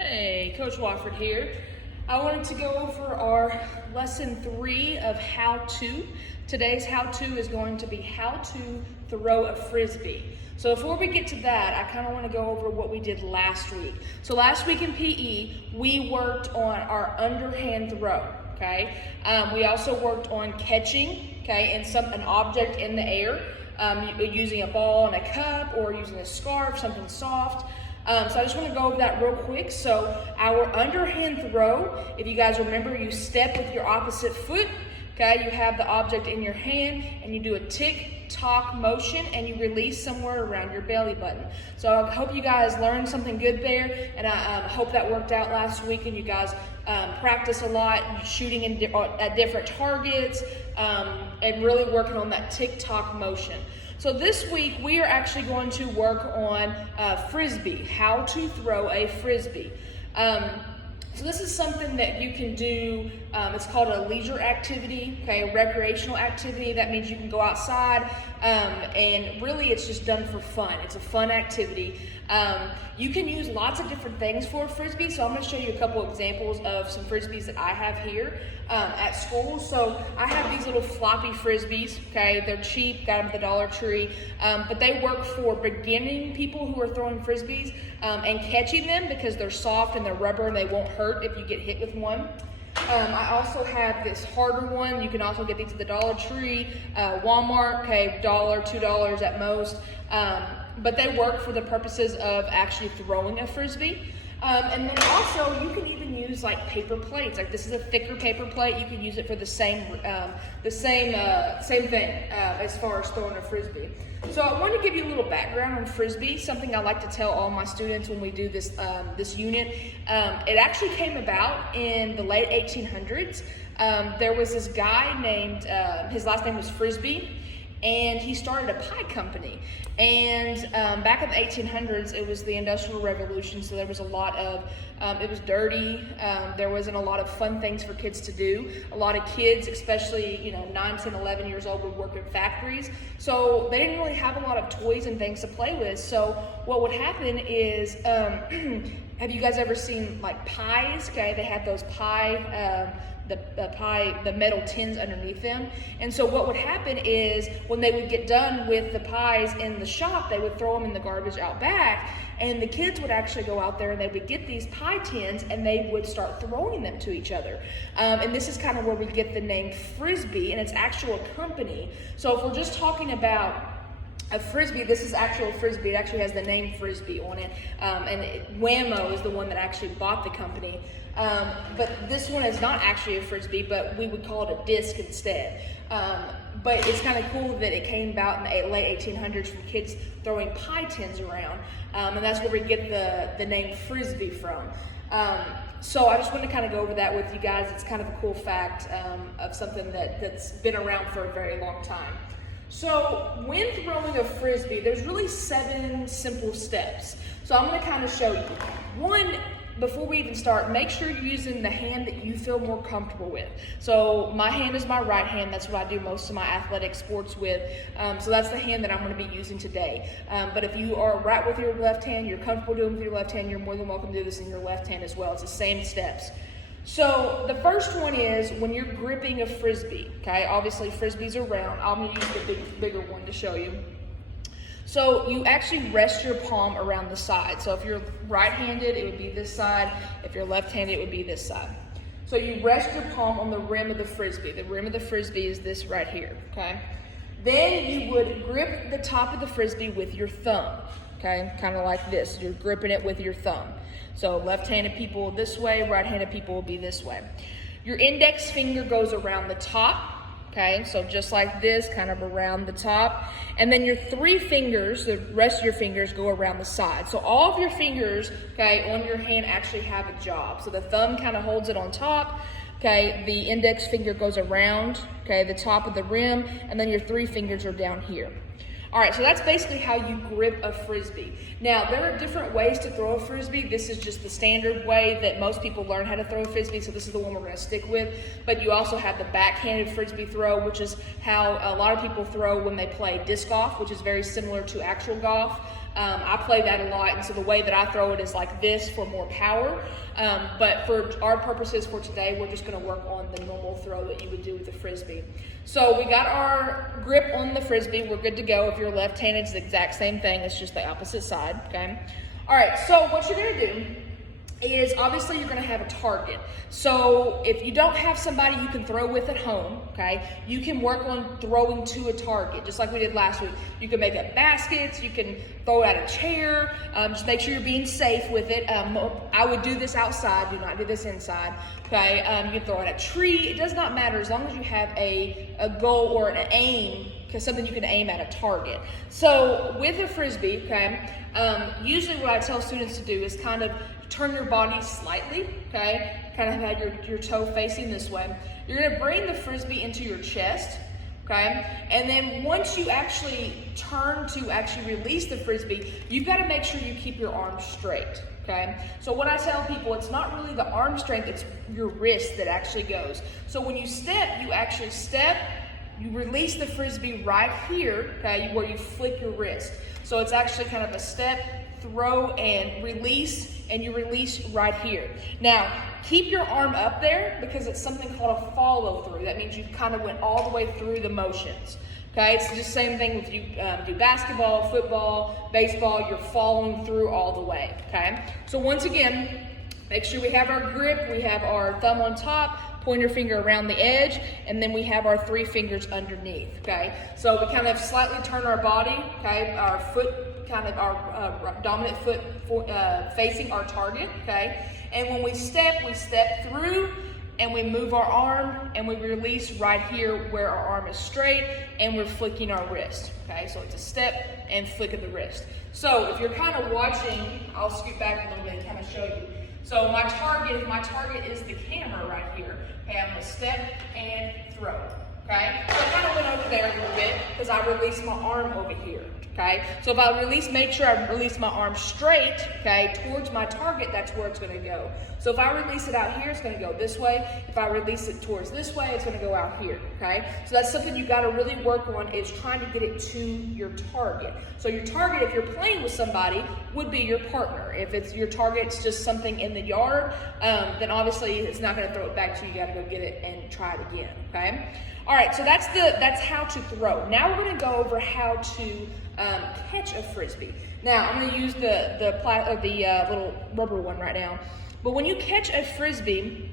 Hey, Coach Wofford here. I wanted to go over our lesson 3 of how to. Today's how to is going to be how to throw a Frisbee. So before we get to that, I kind of want to go over what we did last week. So last week in PE, we worked on our underhand throw, okay? We also worked on catching, okay, and an object in the air, using a ball and a cup or using a scarf, something soft. So I just want to go over that real quick. So our underhand throw, if you guys remember, you step with your opposite foot, okay? You have the object in your hand and you do a tick-tock motion and you release somewhere around your belly button. So I hope you guys learned something good there, and I hope that worked out last week and you guys practice a lot, shooting at different targets, and really working on that tick-tock motion. So this week we are actually going to work on Frisbee, how to throw a Frisbee. So this is something that you can do, it's called a leisure activity, okay, a recreational activity. That means you can go outside, and really it's just done for fun. It's a fun activity. You can use lots of different things for a Frisbee, so I'm going to show you a couple examples of some Frisbees that I have here at school. So I have these little floppy Frisbees, okay, they're cheap, got them at the Dollar Tree, but they work for beginning people who are throwing Frisbees and catching them because they're soft and they're rubber and they won't hurt if you get hit with one. I also have this harder one. You can also get these at the Dollar Tree, Walmart, okay, $1, $2 at most. But they work for the purposes of actually throwing a Frisbee. And then also you can even use like paper plates. Like this is a thicker paper plate. You can use it for the same thing as far as throwing a Frisbee. So I want to give you a little background on Frisbee, something I like to tell all my students when we do this unit. It actually came about in the late 1800s. There was this guy named, his last name was Frisbee, and he started a pie company. And back in the 1800s, it was the Industrial Revolution, so there was a lot of, it was dirty, there wasn't a lot of fun things for kids to do. A lot of kids, especially 9, 10, 11 years old, would work in factories, so they didn't really have a lot of toys and things to play with. So what would happen is, have you guys ever seen like pies? Okay, they had those pie, the metal tins underneath them. And so what would happen is when they would get done with the pies in the shop, they would throw them in the garbage out back, and the kids would actually go out there and they would get these pie tins and they would start throwing them to each other. And this is kind of where we get the name Frisbee, and it's actually a company. So if we're just talking about a Frisbee, this is actual Frisbee. It actually has the name Frisbee on it. Whammo is the one that actually bought the company. But this one is not actually a Frisbee, but we would call it a disc instead. But it's kind of cool that it came about in the late 1800s from kids throwing pie tins around. And that's where we get the name Frisbee from. So I just want to kind of go over that with you guys. It's kind of a cool fact of something that's been around for a very long time. So when throwing a Frisbee, there's really 7 simple steps. So I'm going to kind of show you. One, before we even start, make sure you're using the hand that you feel more comfortable with. So my hand is my right hand. That's what I do most of my athletic sports with. So that's the hand that I'm going to be using today. But if you are right with your left hand, you're comfortable doing it with your left hand, you're more than welcome to do this in your left hand as well. It's the same steps. So the first one is when you're gripping a Frisbee, okay? Obviously Frisbees are round. I'm going to use the bigger one to show you. So you actually rest your palm around the side. So if you're right-handed, it would be this side. If you're left-handed, it would be this side. So you rest your palm on the rim of the Frisbee. The rim of the Frisbee is this right here, okay? Then you would grip the top of the Frisbee with your thumb, okay? Kind of like this. You're gripping it with your thumb. So left-handed people this way, right-handed people will be this way. Your index finger goes around the top. Okay, so just like this, kind of around the top. And then your 3 fingers, the rest of your fingers, go around the side. So all of your fingers, okay, on your hand actually have a job. So the thumb kind of holds it on top. Okay, the index finger goes around, okay, the top of the rim, and then your 3 fingers are down here. All right, so that's basically how you grip a Frisbee. Now, there are different ways to throw a Frisbee. This is just the standard way that most people learn how to throw a Frisbee, so this is the one we're gonna stick with. But you also have the backhanded Frisbee throw, which is how a lot of people throw when they play disc golf, which is very similar to actual golf. I play that a lot, and so the way that I throw it is like this for more power. But for our purposes for today, we're just going to work on the normal throw that you would do with the Frisbee. So we got our grip on the Frisbee. We're good to go. If you're left-handed, it's the exact same thing. It's just the opposite side, okay? All right, so what you're going to do is obviously you're going to have a target. So if you don't have somebody you can throw with at home, okay, you can work on throwing to a target, just like we did last week. You can make up baskets, you can throw out a chair, just make sure you're being safe with it. I would do this outside, do not do this inside, okay? You can throw out a tree, it does not matter as long as you have a goal or an aim, because something you can aim at a target. So with a Frisbee, okay, usually what I tell students to do is kind of turn your body slightly, okay? Kind of have your toe facing this way. You're gonna bring the Frisbee into your chest, okay? And then once you actually turn to actually release the Frisbee, you've gotta make sure you keep your arms straight, okay? So what I tell people, it's not really the arm strength, it's your wrist that actually goes. So when you step, you actually step, you release the Frisbee right here, okay, where you flick your wrist. So it's actually kind of a step, throw, and you release right here. Now, keep your arm up there because it's something called a follow through. That means you kind of went all the way through the motions. Okay, it's just the same thing with you do basketball, football, baseball, you're following through all the way, okay? So once again, make sure we have our grip, we have our thumb on top, pointer finger around the edge, and then we have our 3 fingers underneath, okay? So we kind of slightly turn our body, okay? Our foot, kind of our dominant foot facing our target, okay? And when we step through, and we move our arm, and we release right here where our arm is straight, and we're flicking our wrist, okay? So it's a step and flick of the wrist. So if you're kind of watching, I'll scoot back a little bit and kind of show you. So my target is the camera right here. Okay, I'm gonna step and throw, okay? So I kind of went over there a little bit because I released my arm over here, okay? So if I make sure I release my arm straight, okay, towards my target, that's where it's gonna go. So if I release it out here, it's gonna go this way. If I release it towards this way, it's gonna go out here, okay? So that's something you gotta really work on, is trying to get it to your target. So your target, if you're playing with somebody, would be your partner. If it's your target's just something in the yard, then obviously it's not gonna throw it back to you. You gotta go get it and try it again, okay? All right, so that's how to throw. Now we're gonna go over how to catch a Frisbee. Now I'm gonna use the little rubber one right now. But when you catch a Frisbee,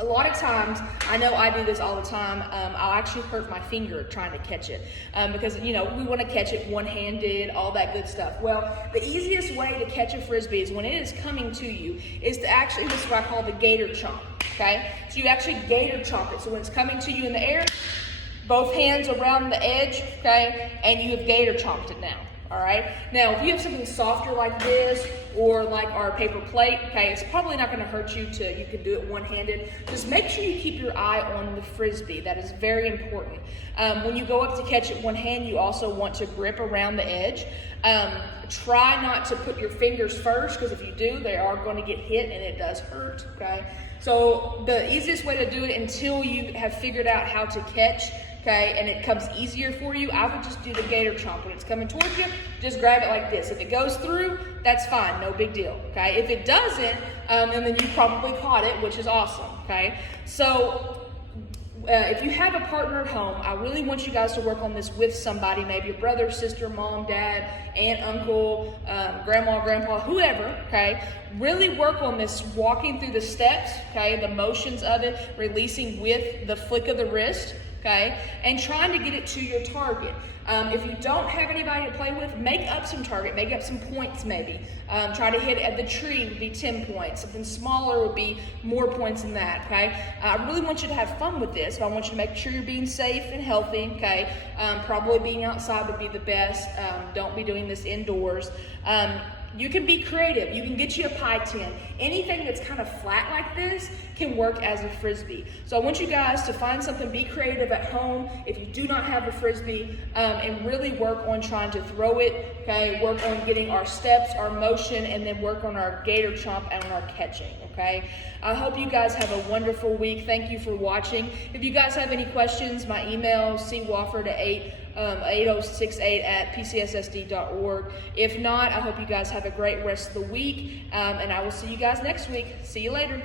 a lot of times, I know I do this all the time, I'll actually hurt my finger trying to catch it because, you know, we want to catch it one-handed, all that good stuff. Well, the easiest way to catch a Frisbee is when it is coming to you is to actually, this is what I call the gator chomp, okay? So you actually gator chomp it. So when it's coming to you in the air, both hands around the edge, okay, and you have gator chomped it now. All right. Now, if you have something softer like this, or like our paper plate, okay, it's probably not going to hurt you you can do it one-handed. Just make sure you keep your eye on the Frisbee. That is very important. When you go up to catch it one hand, you also want to grip around the edge. Try not to put your fingers first, because if you do, they are going to get hit and it does hurt, okay? So the easiest way to do it until you have figured out how to catch, okay, and it comes easier for you, I would just do the gator chomp. When it's coming towards you, just grab it like this. If it goes through, that's fine, no big deal, okay? If it doesn't, and then you probably caught it, which is awesome, okay? So if you have a partner at home, I really want you guys to work on this with somebody, maybe a brother, sister, mom, dad, aunt, uncle, grandma, grandpa, whoever, okay? Really work on this, walking through the steps, okay, the motions of it, releasing with the flick of the wrist, okay, and trying to get it to your target. If you don't have anybody to play with, make up some target, make up some points maybe. Try to hit it at the tree would be 10 points. Something smaller would be more points than that, okay? I really want you to have fun with this. I want you to make sure you're being safe and healthy, okay? Probably being outside would be the best. Don't be doing this indoors. You can be creative. You can get you a pie tin. Anything that's kind of flat like this can work as a Frisbee. So I want you guys to find something, be creative at home if you do not have a Frisbee, and really work on trying to throw it, okay? Work on getting our steps, our motion, and then work on our gator chomp and our catching, okay? I hope you guys have a wonderful week. Thank you for watching. If you guys have any questions, my email, cwofford8 8068@pcssd.org. If not, I hope you guys have a great rest of the week, and I will see you guys next week. See you later.